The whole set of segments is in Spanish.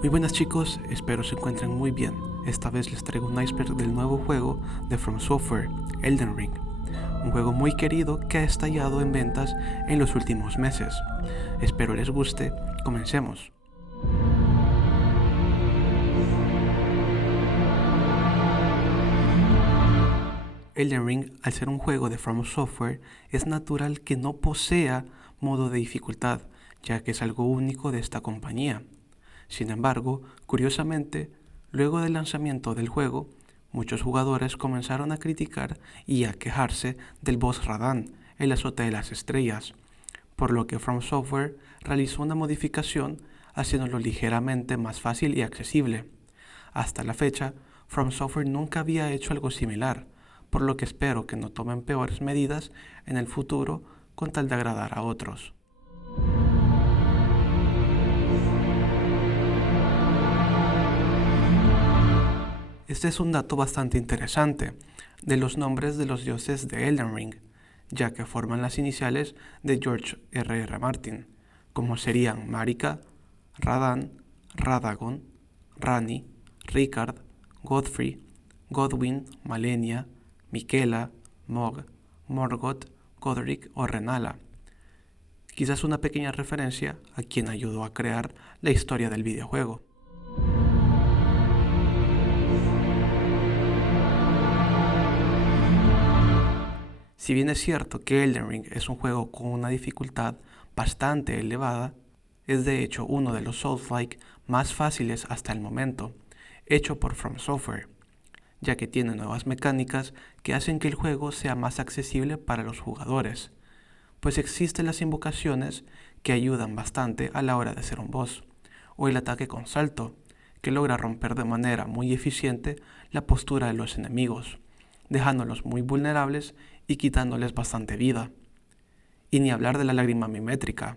Muy buenas chicos, espero se encuentren muy bien. Esta vez les traigo un iceberg del nuevo juego de From Software, Elden Ring. Un juego muy querido que ha estallado en ventas en los últimos meses. Espero les guste, comencemos. Elden Ring, al ser un juego de From Software, es natural que no posea modo de dificultad, ya que es algo único de esta compañía. Sin embargo, curiosamente, luego del lanzamiento del juego, muchos jugadores comenzaron a criticar y a quejarse del boss Radahn, el azote de las estrellas, por lo que From Software realizó una modificación haciéndolo ligeramente más fácil y accesible. Hasta la fecha, From Software nunca había hecho algo similar, por lo que espero que no tomen peores medidas en el futuro con tal de agradar a otros. Este es un dato bastante interesante de los nombres de los dioses de Elden Ring, ya que forman las iniciales de George R.R. Martin, como serían Marika, Radahn, Radagon, Ranni, Rikard, Godfrey, Godwyn, Malenia, Miquella, Mohg, Morgoth, Godric o Renala. Quizás una pequeña referencia a quien ayudó a crear la historia del videojuego. Si bien es cierto que Elden Ring es un juego con una dificultad bastante elevada, es de hecho uno de los Souls-like más fáciles hasta el momento, hecho por From Software, ya que tiene nuevas mecánicas que hacen que el juego sea más accesible para los jugadores, pues existen las invocaciones que ayudan bastante a la hora de hacer un boss, o el ataque con salto, que logra romper de manera muy eficiente la postura de los enemigos, dejándolos muy vulnerables y quitándoles bastante vida. Y ni hablar de la lágrima mimétrica,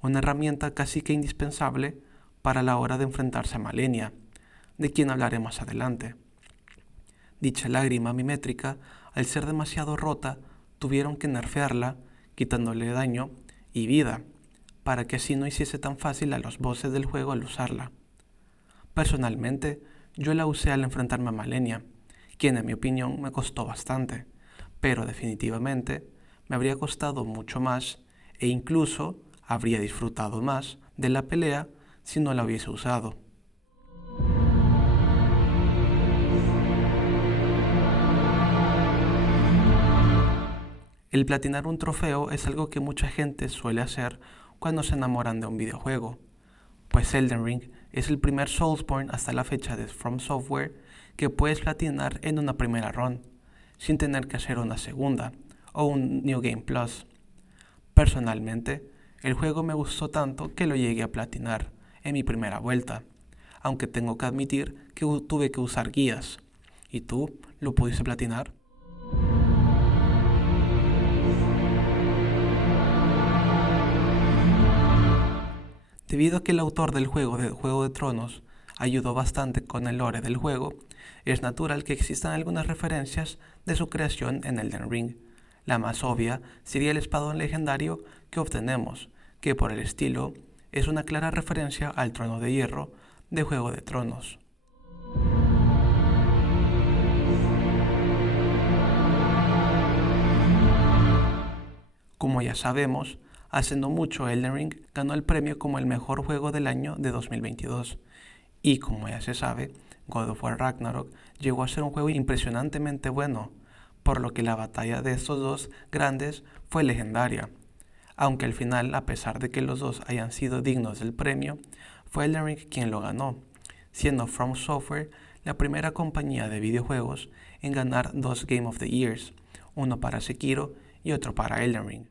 una herramienta casi que indispensable para la hora de enfrentarse a Malenia, de quien hablaré más adelante. Dicha lágrima mimétrica, al ser demasiado rota, tuvieron que nerfearla, quitándole daño y vida, para que así no hiciese tan fácil a los bosses del juego al usarla. Personalmente, yo la usé al enfrentarme a Malenia, quien en mi opinión me costó bastante, pero definitivamente me habría costado mucho más e incluso habría disfrutado más de la pelea si no la hubiese usado. El platinar un trofeo es algo que mucha gente suele hacer cuando se enamoran de un videojuego, pues Elden Ring es el primer Soulsborne hasta la fecha de From Software que puedes platinar en una primera run, sin tener que hacer una segunda o un New Game Plus. Personalmente, el juego me gustó tanto que lo llegué a platinar en mi primera vuelta, aunque tengo que admitir que tuve que usar guías. ¿Y tú lo pudiste platinar? Debido a que el autor del juego de Juego de Tronos ayudó bastante con el lore del juego, es natural que existan algunas referencias de su creación en Elden Ring. La más obvia sería el espadón legendario que obtenemos, que por el estilo es una clara referencia al trono de hierro de Juego de Tronos. Como ya sabemos, hace no mucho Elden Ring ganó el premio como el mejor juego del año de 2022. Y como ya se sabe, God of War Ragnarok llegó a ser un juego impresionantemente bueno, por lo que la batalla de estos dos grandes fue legendaria. Aunque al final, a pesar de que los dos hayan sido dignos del premio, fue Elden Ring quien lo ganó, siendo From Software la primera compañía de videojuegos en ganar dos Game of the Years, uno para Sekiro y otro para Elden Ring.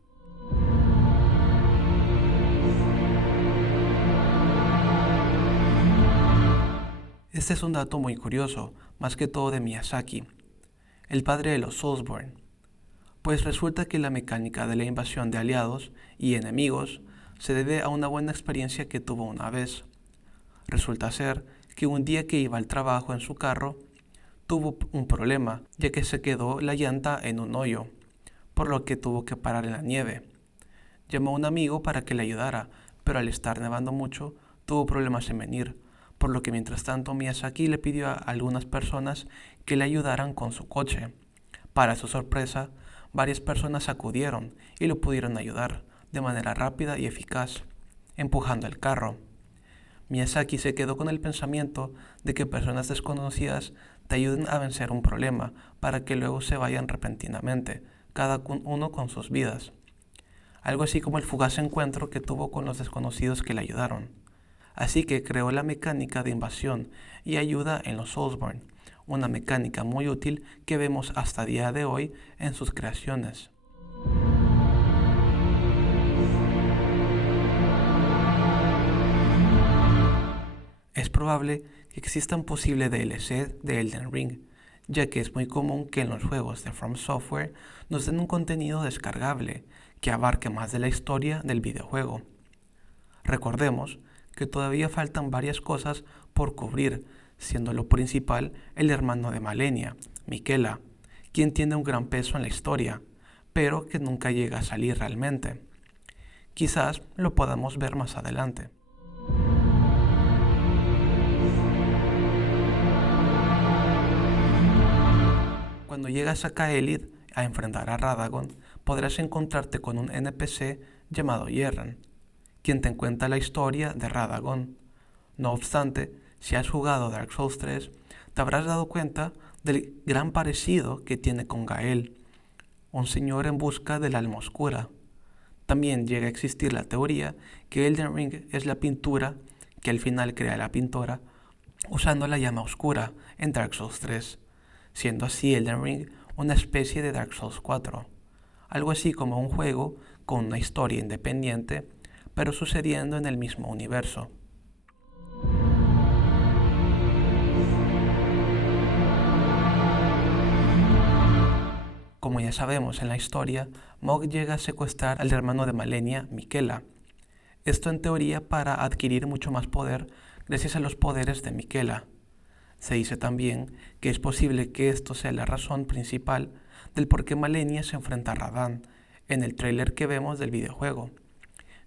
Este es un dato muy curioso, más que todo de Miyazaki, el padre de los Soulsborne, pues resulta que la mecánica de la invasión de aliados y enemigos se debe a una buena experiencia que tuvo una vez. Resulta ser que un día que iba al trabajo en su carro, tuvo un problema, ya que se quedó la llanta en un hoyo, por lo que tuvo que parar en la nieve. Llamó a un amigo para que le ayudara, pero al estar nevando mucho, tuvo problemas en venir, por lo que mientras tanto Miyazaki le pidió a algunas personas que le ayudaran con su coche. Para su sorpresa, varias personas acudieron y lo pudieron ayudar de manera rápida y eficaz, empujando el carro. Miyazaki se quedó con el pensamiento de que personas desconocidas te ayuden a vencer un problema para que luego se vayan repentinamente, cada uno con sus vidas. Algo así como el fugaz encuentro que tuvo con los desconocidos que le ayudaron. Así que creó la mecánica de invasión y ayuda en los Soulsborne, una mecánica muy útil que vemos hasta día de hoy en sus creaciones. Es probable que exista un posible DLC de Elden Ring, ya que es muy común que en los juegos de From Software nos den un contenido descargable que abarque más de la historia del videojuego. Recordemos que todavía faltan varias cosas por cubrir, siendo lo principal el hermano de Malenia, Miquella, quien tiene un gran peso en la historia, pero que nunca llega a salir realmente. Quizás lo podamos ver más adelante. Cuando llegas a Caelid a enfrentar a Radagon, podrás encontrarte con un NPC llamado Yerran, quien te cuenta la historia de Radagon. No obstante, si has jugado Dark Souls 3, te habrás dado cuenta del gran parecido que tiene con Gael, un señor en busca del alma oscura. También llega a existir la teoría que Elden Ring es la pintura que al final crea la pintora usando la llama oscura en Dark Souls 3, siendo así Elden Ring una especie de Dark Souls 4, algo así como un juego con una historia independiente, pero sucediendo en el mismo universo. Como ya sabemos en la historia, Mohg llega a secuestrar al hermano de Malenia, Miquella. Esto en teoría para adquirir mucho más poder gracias a los poderes de Miquella. Se dice también que es posible que esto sea la razón principal del por qué Malenia se enfrenta a Radahn en el tráiler que vemos del videojuego,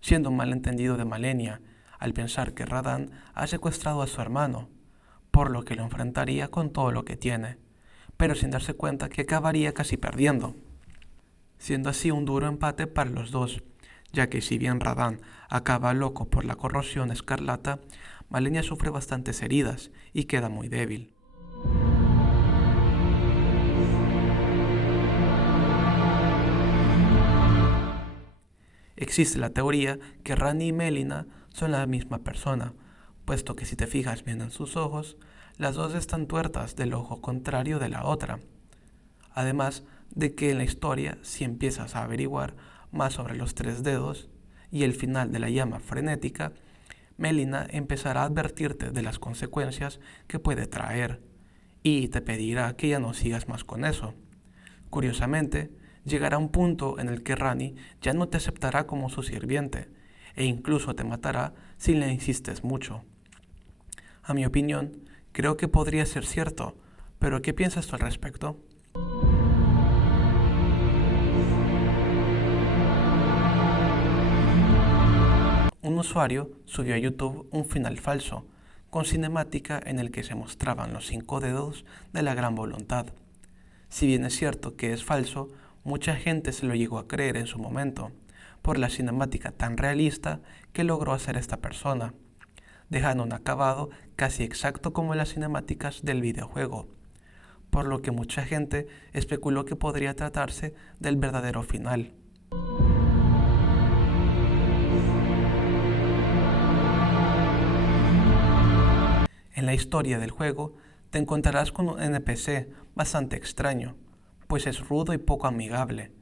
siendo un malentendido de Malenia al pensar que Radahn ha secuestrado a su hermano, por lo que lo enfrentaría con todo lo que tiene, pero sin darse cuenta que acabaría casi perdiendo, siendo así un duro empate para los dos, ya que si bien Radahn acaba loco por la corrosión escarlata, Malenia sufre bastantes heridas y queda muy débil. Existe la teoría que Ranni y Melina son la misma persona, puesto que si te fijas bien en sus ojos, las dos están tuertas del ojo contrario de la otra. Además de que en la historia, si empiezas a averiguar más sobre los tres dedos y el final de la llama frenética, Melina empezará a advertirte de las consecuencias que puede traer y te pedirá que ya no sigas más con eso. Curiosamente, llegará un punto en el que Ranni ya no te aceptará como su sirviente e incluso te matará si le insistes mucho. A mi opinión, creo que podría ser cierto, pero ¿qué piensas tú al respecto? Un usuario subió a YouTube un final falso, con cinemática en el que se mostraban los 5 dedos de la gran voluntad. Si bien es cierto que es falso, mucha gente se lo llegó a creer en su momento, por la cinemática tan realista que logró hacer esta persona, dejando un acabado casi exacto como en las cinemáticas del videojuego, por lo que mucha gente especuló que podría tratarse del verdadero final. En la historia del juego te encontrarás con un NPC bastante extraño, pues es rudo y poco amigable.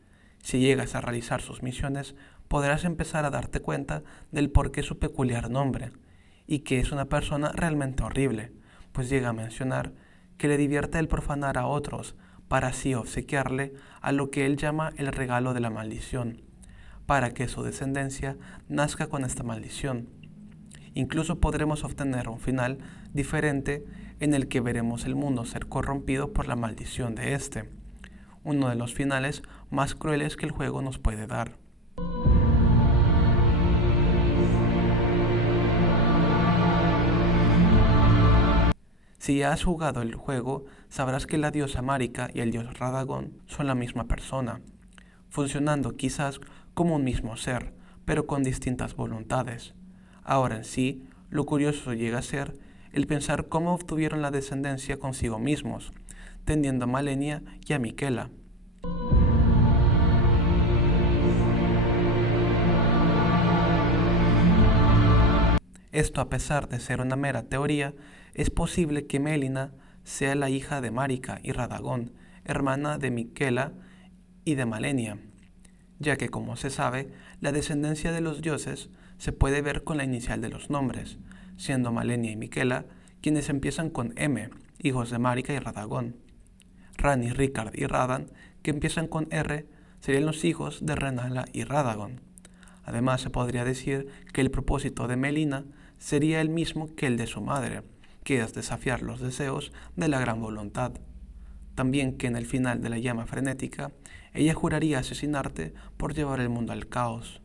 Si llegas a realizar sus misiones, podrás empezar a darte cuenta del porqué su peculiar nombre, y que es una persona realmente horrible, pues llega a mencionar que le divierte el profanar a otros para así obsequiarle a lo que él llama el regalo de la maldición, para que su descendencia nazca con esta maldición. Incluso podremos obtener un final diferente en el que veremos el mundo ser corrompido por la maldición de este, uno de los finales más crueles que el juego nos puede dar. Si ya has jugado el juego, sabrás que la diosa Marika y el dios Radagon son la misma persona, funcionando quizás como un mismo ser, pero con distintas voluntades. Ahora en sí, lo curioso llega a ser el pensar cómo obtuvieron la descendencia consigo mismos, tendiendo a Malenia y a Miquella. Esto, a pesar de ser una mera teoría, es posible que Melina sea la hija de Marika y Radagon, hermana de Miquella y de Malenia, ya que, como se sabe, la descendencia de los dioses se puede ver con la inicial de los nombres, siendo Malenia y Miquella quienes empiezan con M, hijos de Marika y Radagon. Rani, Ricard y Radan, que empiezan con R, serían los hijos de Renala y Radagon. Además, se podría decir que el propósito de Melina sería el mismo que el de su madre, que es desafiar los deseos de la gran voluntad. También que en el final de la llama frenética, ella juraría asesinarte por llevar el mundo al caos.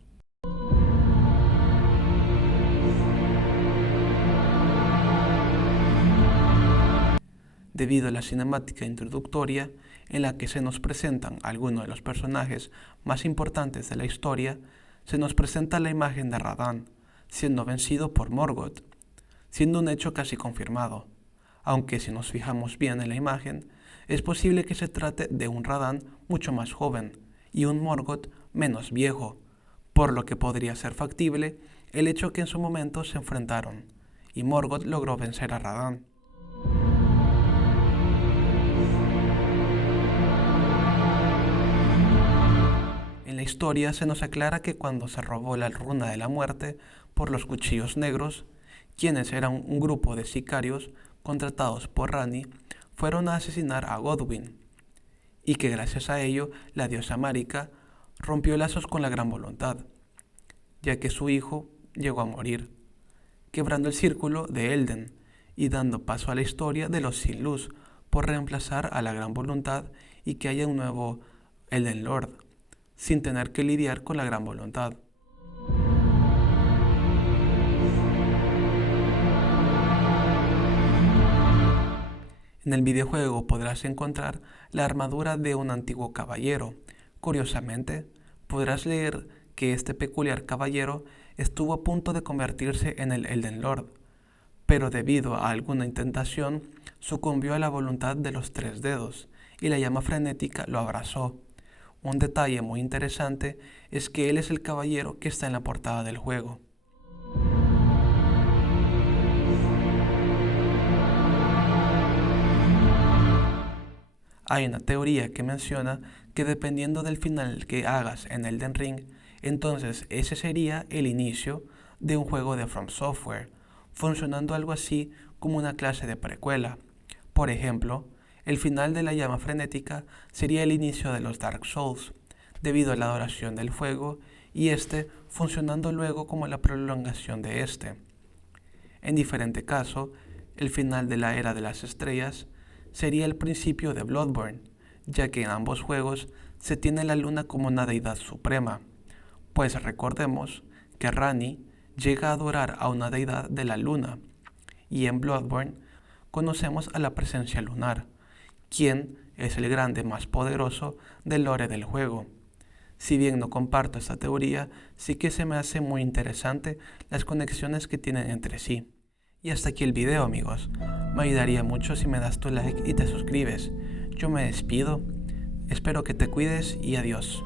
Debido a la cinemática introductoria, en la que se nos presentan algunos de los personajes más importantes de la historia, se nos presenta la imagen de Radahn, siendo vencido por Morgoth, siendo un hecho casi confirmado, aunque si nos fijamos bien en la imagen, es posible que se trate de un Radahn mucho más joven y un Morgoth menos viejo, por lo que podría ser factible el hecho que en su momento se enfrentaron, y Morgoth logró vencer a Radahn. En la historia se nos aclara que cuando se robó la runa de la muerte por los cuchillos negros, quienes eran un grupo de sicarios contratados por Rani, fueron a asesinar a Godwyn, y que gracias a ello la diosa Marika rompió lazos con la gran voluntad, ya que su hijo llegó a morir, quebrando el círculo de Elden y dando paso a la historia de los Sin Luz por reemplazar a la gran voluntad y que haya un nuevo Elden Lord, sin tener que lidiar con la gran voluntad. En el videojuego podrás encontrar la armadura de un antiguo caballero. Curiosamente, podrás leer que este peculiar caballero estuvo a punto de convertirse en el Elden Lord, pero debido a alguna intentación sucumbió a la voluntad de los tres dedos y la llama frenética lo abrazó. Un detalle muy interesante es que él es el caballero que está en la portada del juego. Hay una teoría que menciona que dependiendo del final que hagas en Elden Ring, entonces ese sería el inicio de un juego de From Software, funcionando algo así como una clase de precuela. Por ejemplo, el final de la llama frenética sería el inicio de los Dark Souls, debido a la adoración del fuego, y este funcionando luego como la prolongación de este. En diferente caso, el final de la Era de las Estrellas sería el principio de Bloodborne, ya que en ambos juegos se tiene la luna como una deidad suprema, pues recordemos que Rani llega a adorar a una deidad de la luna, y en Bloodborne conocemos a la presencia lunar, quien es el grande más poderoso del lore del juego. Si bien no comparto esta teoría, sí que se me hace muy interesante las conexiones que tienen entre sí. Y hasta aquí el video, amigos. Me ayudaría mucho si me das tu like y te suscribes. Yo me despido, espero que te cuides y adiós.